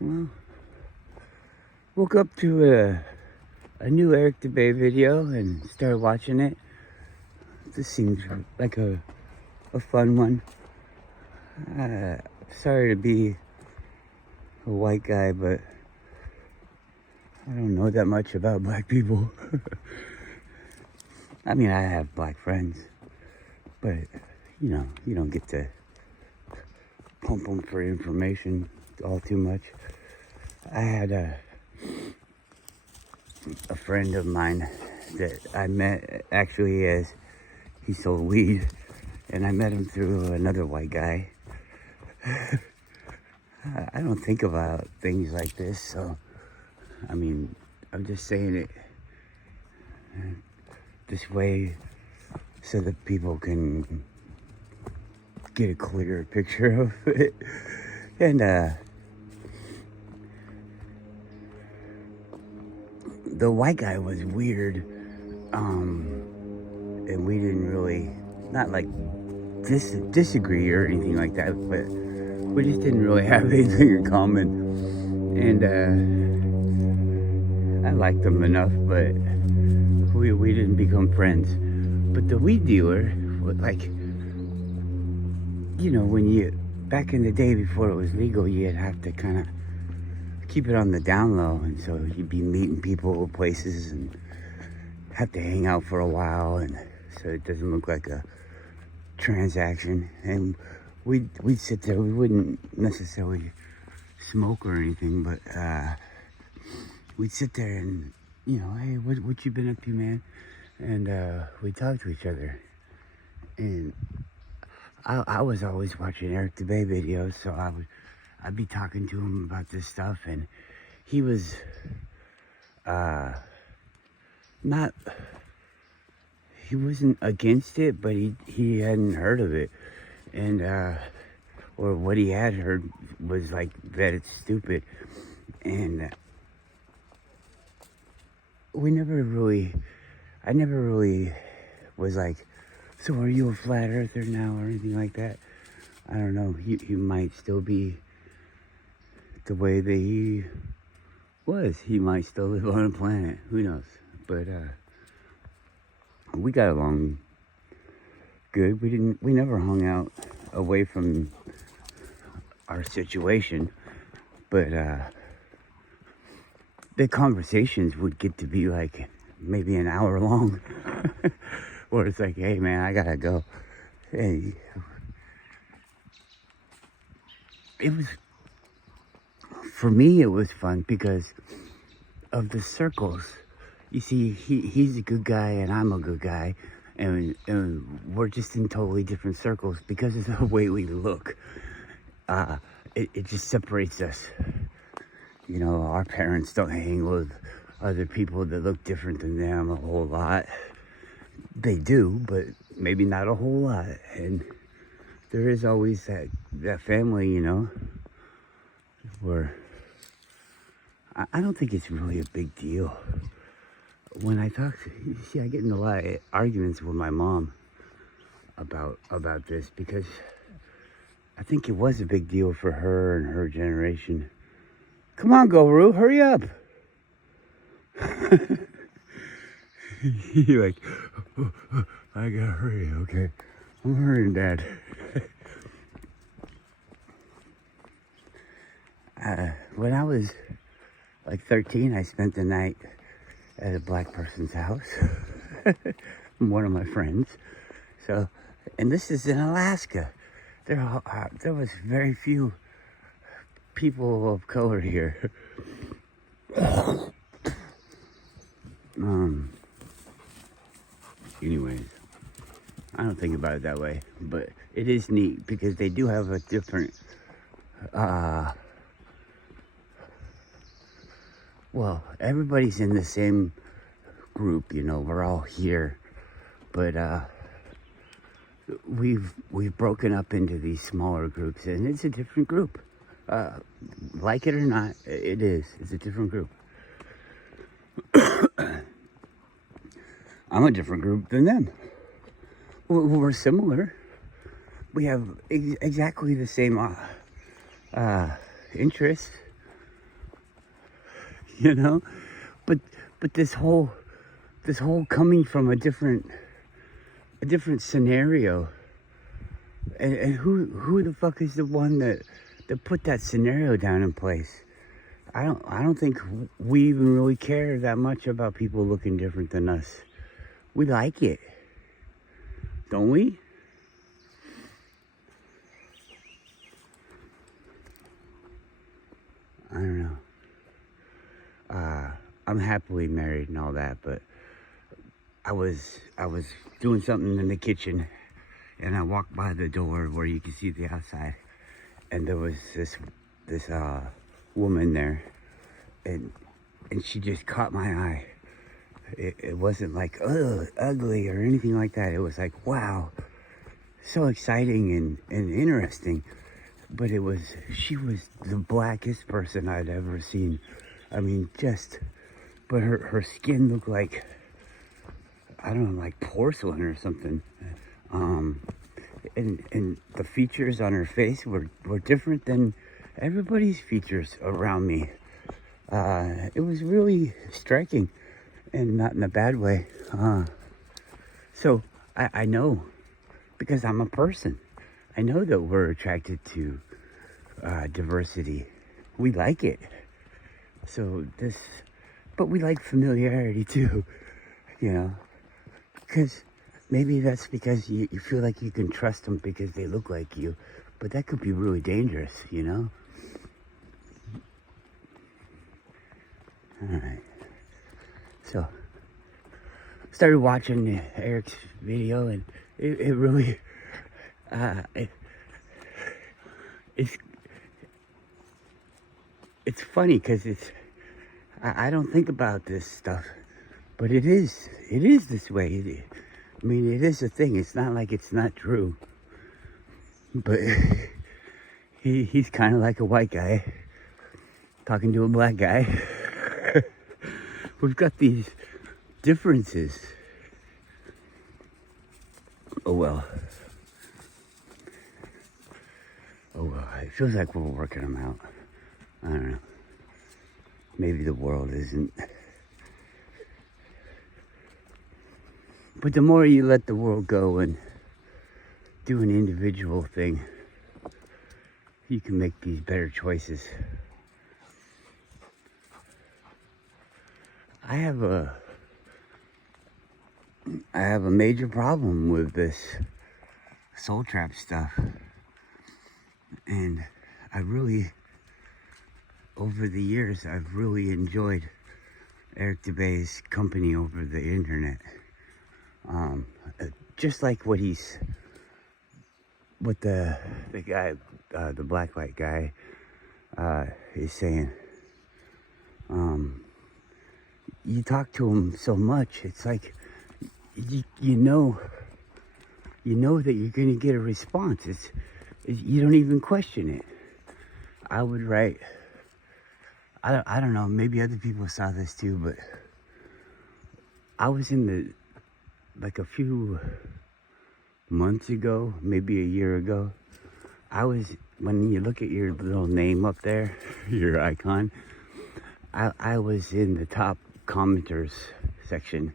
Well, woke up to a new Eric DeBay video and started watching it. This seems like a fun one. Sorry to be a white guy, but I don't know that much about black people. I mean, I have black friends, but you don't get to pump them for information all too much. I had a friend of mine that I met actually as he sold weed, and I met him through another white guy. I don't think about things like this, so I mean, I'm just saying it this way so that people can get a clearer picture of it. And the white guy was weird, and we didn't really, not like disagree or anything like that, but we just didn't really have anything in common. And I liked him enough, but we didn't become friends. But the weed dealer, like, when back in the day before it was legal, you'd have to kind of keep it on the down low. And so you'd be meeting people at places and have to hang out for a while. And so it doesn't look like a transaction. And we'd sit there. We wouldn't necessarily smoke or anything, but we'd sit there and, hey, what you been up to, man? And we'd talk to each other. And I was always watching Eric DeBay videos, so I'd be talking to him about this stuff, and he was he wasn't against it, but he hadn't heard of it, and or what he had heard was like that it's stupid, and I never really was like, so are you a flat earther now or anything like that? I don't know. He might still be the way that he was. He might still live on a planet. Who knows? But we got along good. We never hung out away from our situation. But the conversations would get to be like maybe an hour long. Where it's like, hey man, I gotta go. Hey, it was, for me, it was fun because of the circles. You see, he's a good guy and I'm a good guy, and we're just in totally different circles because of the way we look. It just separates us. Our parents don't hang with other people that look different than them a whole lot. They do, but maybe not a whole lot. And there is always that family, where I don't think it's really a big deal. When I talk to, you see, I get in a lot of arguments with my mom about this because I think it was a big deal for her and her generation. Come on, Guru, hurry up. You're like, I gotta hurry, okay? I'm hurrying, Dad. When I was like 13, I spent the night at a black person's house. One of my friends. So, and this is in Alaska. There was very few people of color here. Anyways, I don't think about it that way, but it is neat because they do have a different, well, everybody's in the same group, we're all here, but we've broken up into these smaller groups, and it's a different group. Like it or not, it's a different group. I'm a different group than them. We're similar. We have exactly the same interests, you know? But this whole coming from a different scenario, and who the fuck is the one that put that scenario down in place? I don't think we even really care that much about people looking different than us. We like it, don't we? I don't know. I'm happily married and all that, but I was doing something in the kitchen, and I walked by the door where you can see the outside, and there was this woman there, and she just caught my eye. It wasn't like, ugh, ugly or anything like that. It was like, wow, so exciting and interesting. But she was the blackest person I'd ever seen. I mean, but her skin looked like, I don't know, like porcelain or something. And the features on her face were different than everybody's features around me. It was really striking, and not in a bad way. So I know, because I'm a person, I know that we're attracted to diversity. We like it. But we like familiarity too, you know, because maybe that's because you feel like you can trust them because they look like you, but that could be really dangerous, you know? All right. So, started watching Eric's video, and it really, it's funny because I don't think about this stuff, but it is this way. I mean, it is a thing. It's not like it's not true, but he's kind of like a white guy talking to a black guy. We've got these differences. Oh well. It feels like we're working them out. I don't know. Maybe the world isn't. But the more you let the world go and do an individual thing, you can make these better choices. I have a major problem with this soul trap stuff. And over the years, I've really enjoyed Eric Dubay's company over the internet. Just like what the guy, the black-white guy, is saying. You talk to him so much, it's like, you know that you're gonna get a response. You don't even question it. I would write, I don't know, maybe other people saw this too, but I was like a few months ago, maybe a year ago, when you look at your little name up there, your icon, I was in the top commenters section,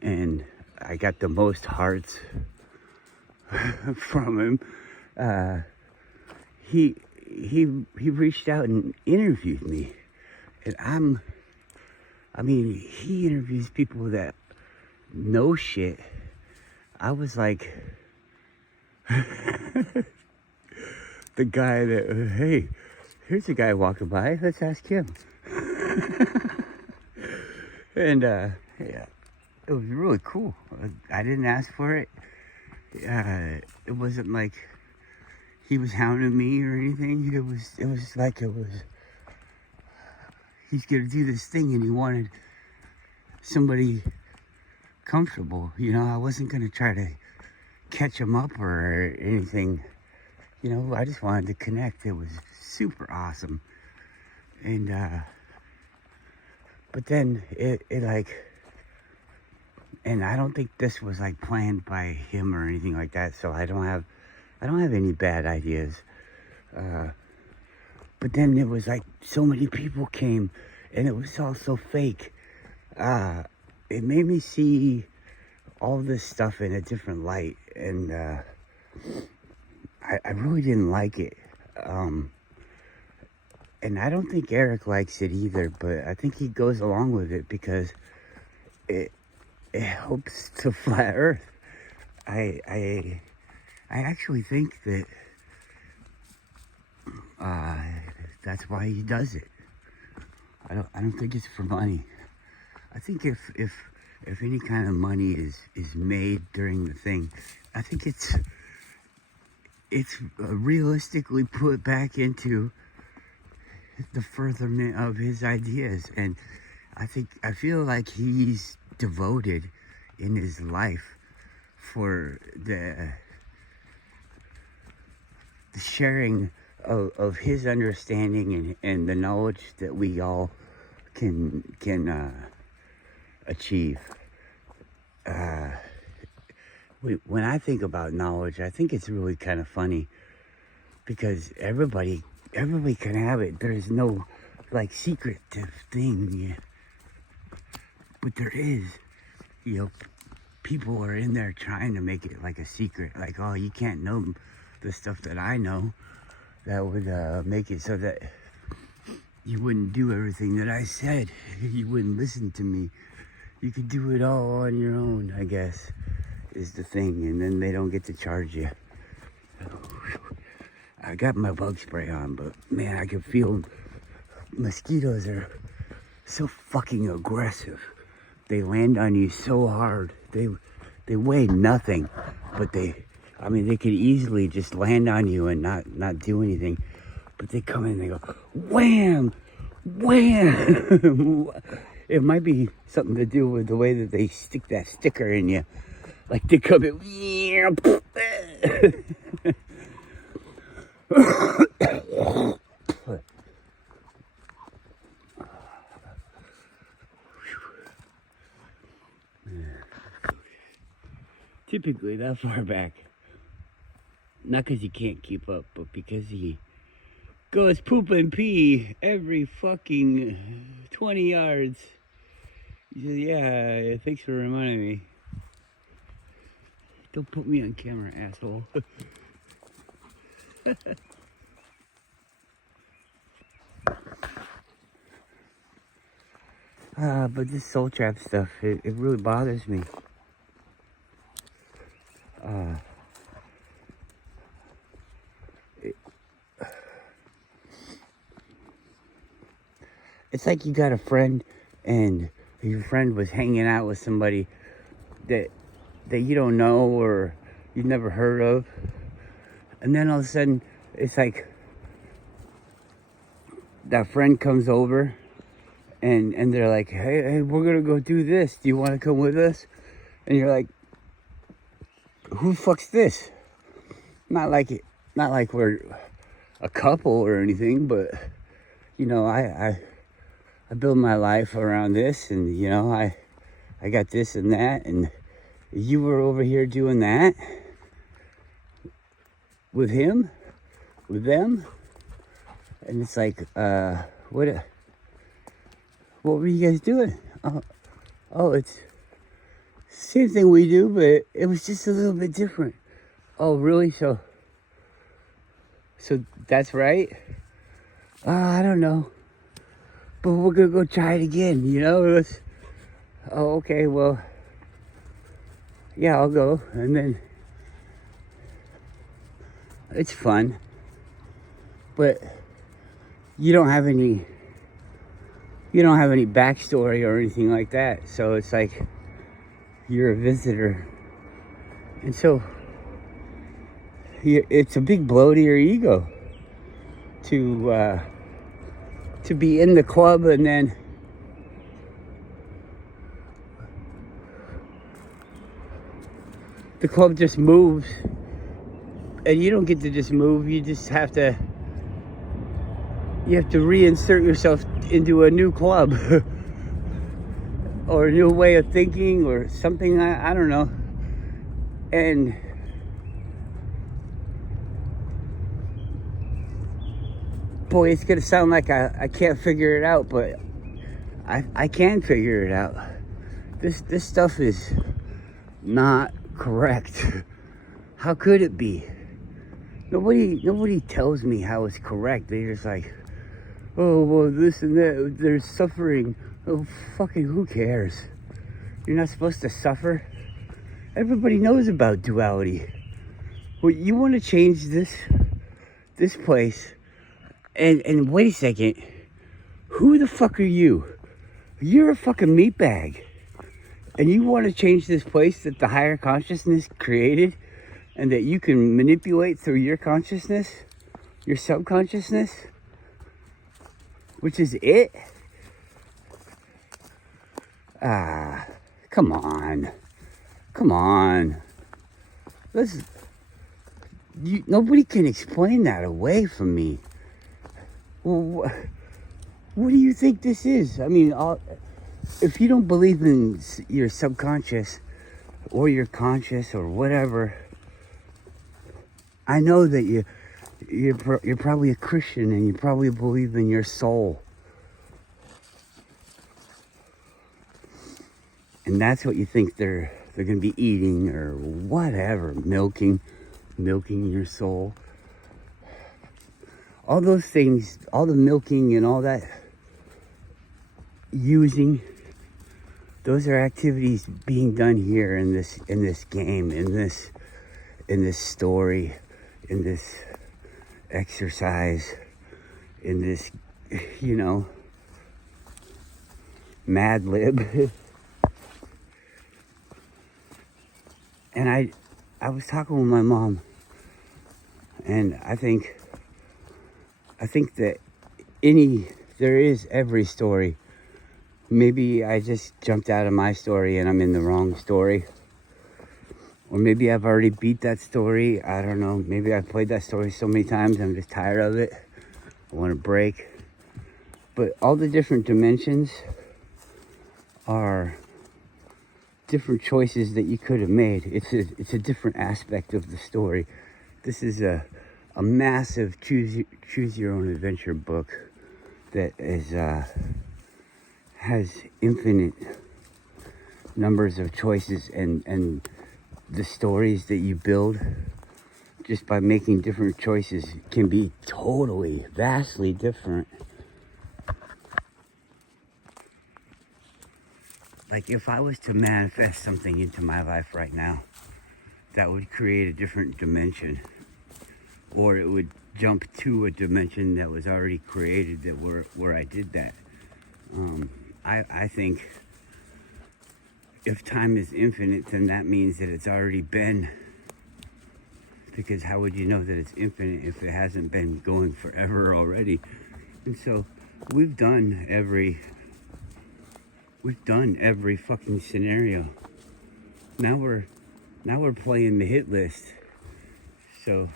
and I got the most hearts from him. He reached out and interviewed me, and he interviews people that know shit. I was like, the guy that, hey, here's a guy walking by, let's ask him. And yeah, it was really cool. I didn't ask for it. It wasn't like he was hounding me or anything. It was he's gonna do this thing, and he wanted somebody comfortable. You know, I wasn't gonna try to catch him up or anything. You know, I just wanted to connect. It was super awesome. And but then it and I don't think this was like planned by him or anything like that, so I don't have any bad ideas. But then it was like so many people came and it was all so fake. It made me see all this stuff in a different light, and I really didn't like it. And I don't think Eric likes it either, but I think he goes along with it because it helps to flat Earth. I actually think that that's why he does it. I don't think it's for money. I think if any kind of money is made during the thing, I think it's realistically put back into the furtherment of his ideas. And I feel like he's devoted in his life for the sharing of his understanding and the knowledge that we all can achieve. When I think about knowledge, I think it's really kind of funny because everybody can have it. There's no like secretive thing, but there is. People are in there trying to make it like a secret. Like, oh, you can't know the stuff that I know. That would make it so that you wouldn't do everything that I said. You wouldn't listen to me. You could do it all on your own, I guess, is the thing. And then they don't get to charge you. I got my bug spray on, but man, I can feel mosquitoes are so fucking aggressive. They land on you so hard. They weigh nothing, but they could easily just land on you and not do anything. But they come in and they go, wham, wham. It might be something to do with the way that they stick that sticker in you. Like they come in, typically that far back. Not because he can't keep up, but because he goes poop and pee every fucking 20 yards. He says, yeah, thanks for reminding me. Don't put me on camera, asshole. But this soul trap stuff, it really bothers me. It's like you got a friend and your friend was hanging out with somebody that you don't know or you've never heard of. And then all of a sudden, it's like that friend comes over and they're like, hey, we're going to go do this. Do you want to come with us? And you're like, who the fuck's this? Not like we're a couple or anything, but, I build my life around this, and, I got this and that, and you were over here doing that with him, with them, and it's like, what were you guys doing? Oh, it's same thing we do, but it was just a little bit different. Oh, really? So that's right? I don't know. But we're gonna go try it again, Oh, okay, well, yeah, I'll go. And then it's fun. But you don't have any backstory or anything like that. So it's like you're a visitor. And so it's a big blow to your ego to be in the club and then the club just moves and you don't get to just move. You just have to reinsert yourself into a new club or a new way of thinking or something. I don't know. And boy, it's gonna sound like I can't figure it out, but I can figure it out. This stuff is not correct. How could it be? Nobody tells me how it's correct. They're just like, oh well, this and that. There's suffering. Oh fucking who cares? You're not supposed to suffer. Everybody knows about duality. Well, you want to change this place, and wait a second. Who the fuck are you? You're a fucking meatbag. And you want to change this place that the higher consciousness created and that you can manipulate through your consciousness, your subconsciousness, which is it? Come on. Come on. Nobody can explain that away from me. Well, what do you think this is? I mean, if you don't believe in your subconscious or your conscious or whatever, I know that you're probably a Christian and you probably believe in your soul. And that's what you think they're going to be eating or whatever, milking your soul. All those things, all the milking and all that using, those are activities being done here in this game, in this story, in this exercise, in this, Mad Lib. And I was talking with my mom, and I think that there is every story. Maybe I just jumped out of my story and I'm in the wrong story. Or maybe I've already beat that story. I don't know. Maybe I've played that story so many times I'm just tired of it. I want to break. But all the different dimensions are different choices that you could have made. It's a different aspect of the story. This is a massive choose your own adventure book that has infinite numbers of choices, and the stories that you build just by making different choices can be totally, vastly different. Like if I was to manifest something into my life right now, that would create a different dimension, or it would jump to a dimension that was already created that where I did that. I think if time is infinite, then that means that it's already been. Because how would you know that it's infinite if it hasn't been going forever already? And so we've done every fucking scenario. Now we're playing the hit list. So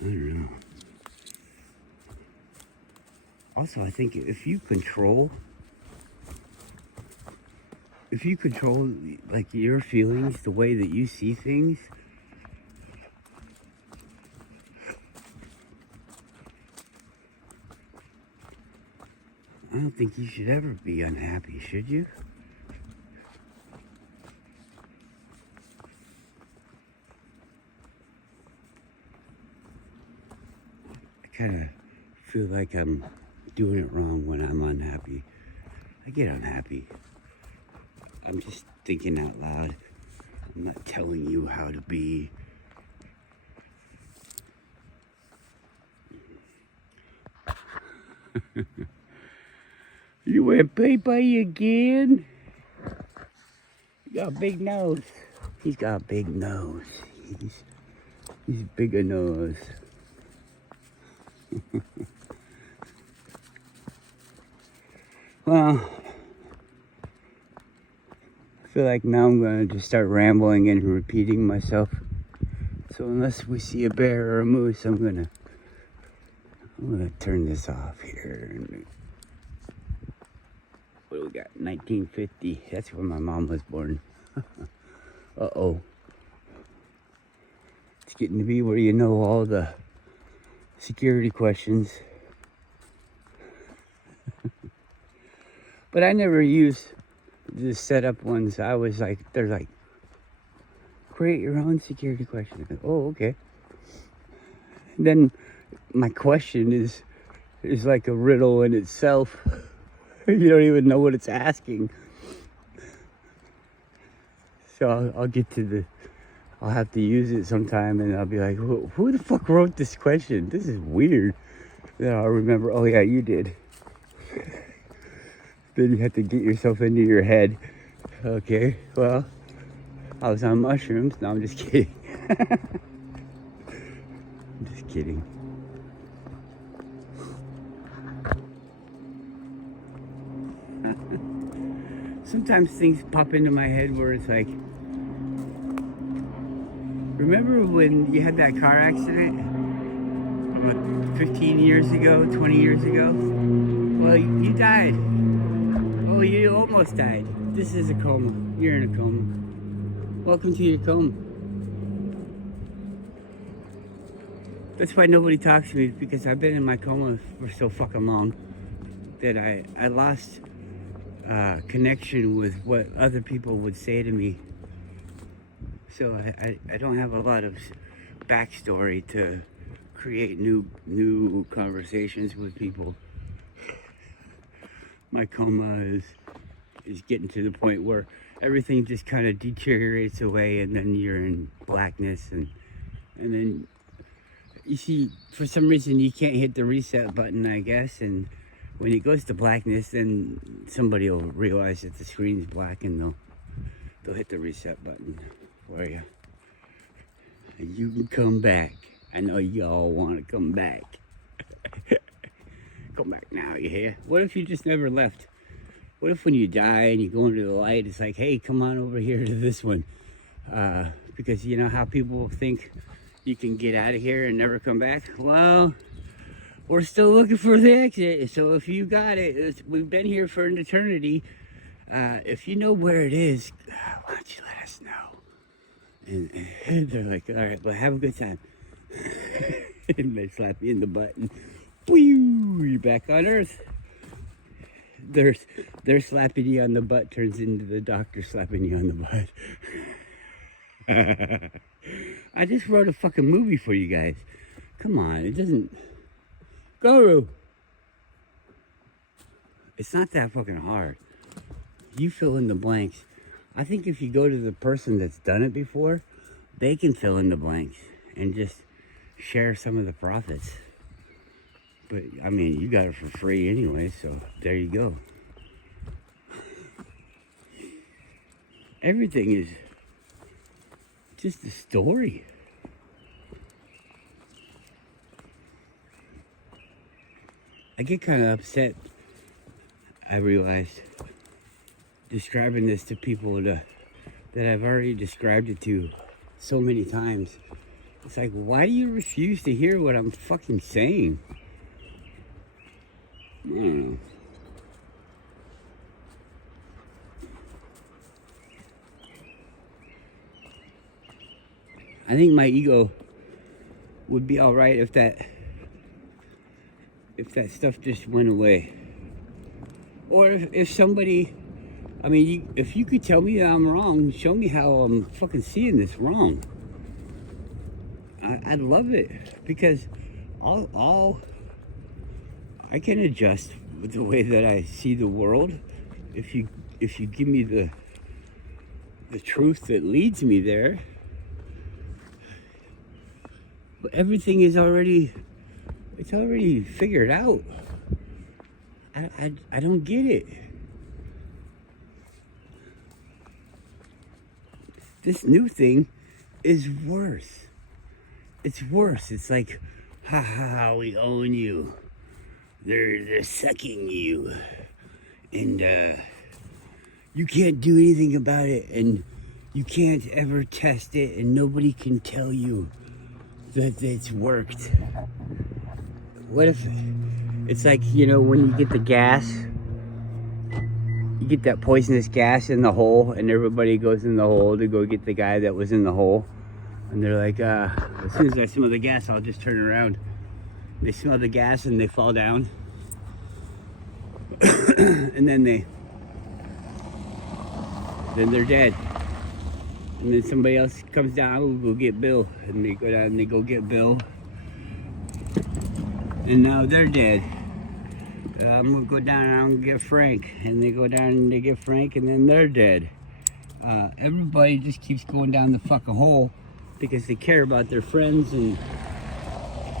I don't know. Also, I think if you control like your feelings, the way that you see things, I don't think you should ever be unhappy, should you? I kind of feel like I'm doing it wrong when I'm unhappy. I get unhappy. I'm just thinking out loud. I'm not telling you how to be. You went bye-bye again? You got a big nose. He's got a big nose. He's bigger nose. Well, I feel like now I'm going to just start rambling and repeating myself. So unless we see a bear or a moose, I'm gonna turn this off here. What do we got? 1950. That's when my mom was born. Uh-oh. It's getting to be where you know all the security questions. But I never use the setup ones. I was like, they're like, create your own security question. Oh, okay. And then my question is like a riddle in itself. You don't even know what it's asking. So I'll get to the, I'll have to use it sometime, and I'll be like, who the fuck wrote this question? This is weird. Then I'll remember, oh yeah, you did. Then you have to get yourself into your head. Okay, well, I was on mushrooms. No, I'm just kidding. I'm just kidding. Sometimes things pop into my head where it's like, remember when you had that car accident? What, 15 years ago, 20 years ago? Well, you died. Oh, you almost died. This is a coma. You're in a coma. Welcome to your coma. That's why nobody talks to me, because I've been in my coma for so fucking long that I lost connection with what other people would say to me. So I don't have a lot of backstory to create new conversations with people. My coma is getting to the point where everything just kind of deteriorates away, and then you're in blackness, and then you see, for some reason you can't hit the reset button, I guess, and when it goes to blackness, then somebody will realize that the screen's black, and they'll hit the reset button for you. And you can come back. I know y'all want to come back. Come back now, you hear? What if you just never left? What if when you die and you go into the light, it's like, hey, come on over here to this one? Because you know how people think you can get out of here and never come back? Well, we're still looking for the exit. So if you got it, we've been here for an eternity. If you know where it is, why don't you let us know? And they're like, all right, well, have a good time. And they slap you in the butt, and you're back on Earth. They're slapping you on the butt turns into the doctor slapping you on the butt. I just wrote a fucking movie for you guys. Come on, it doesn't... Guru! It's not that fucking hard. You fill in the blanks. I think if you go to the person that's done it before, they can fill in the blanks and just share some of the profits. But, I mean, you got it for free anyway, so there you go. Everything is just a story. I get kind of upset, I realized, describing this to people that I've already described it to so many times. It's like, why do you refuse to hear what I'm fucking saying? I don't know. I think my ego would be all right if that stuff just went away. Or if somebody, I mean, if you could tell me that I'm wrong, show me how I'm fucking seeing this wrong. I'd love it, because I can adjust with the way that I see the world. If you give me the truth that leads me there. But everything is already figured out. I don't get it. This new thing is worse. It's worse. It's like, ha ha, we own you. They're sucking you. And you can't do anything about it, and you can't ever test it, and nobody can tell you that it's worked. What if it's like, you know, when you get the gas, you get that poisonous gas in the hole, and everybody goes in the hole to go get the guy that was in the hole, and they're like, as soon as I smell the gas, I'll just turn around. They smell the gas and they fall down. And then they're dead. And then somebody else comes down, we'll go get Bill. And they go down and they go get Bill. And now they're dead. I'm gonna go down and I'm gonna get Frank. And they go down and they get Frank, and then they're dead. Everybody just keeps going down the fucking hole because they care about their friends and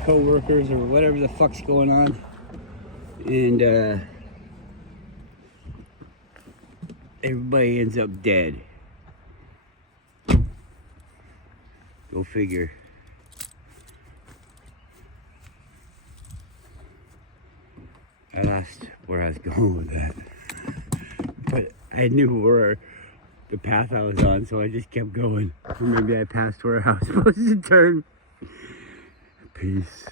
co-workers or whatever the fuck's going on. And everybody ends up dead. Go figure. I lost where I was going with that. But I knew where the path I was on, so I just kept going. Or maybe I passed where I was supposed to turn. Peace.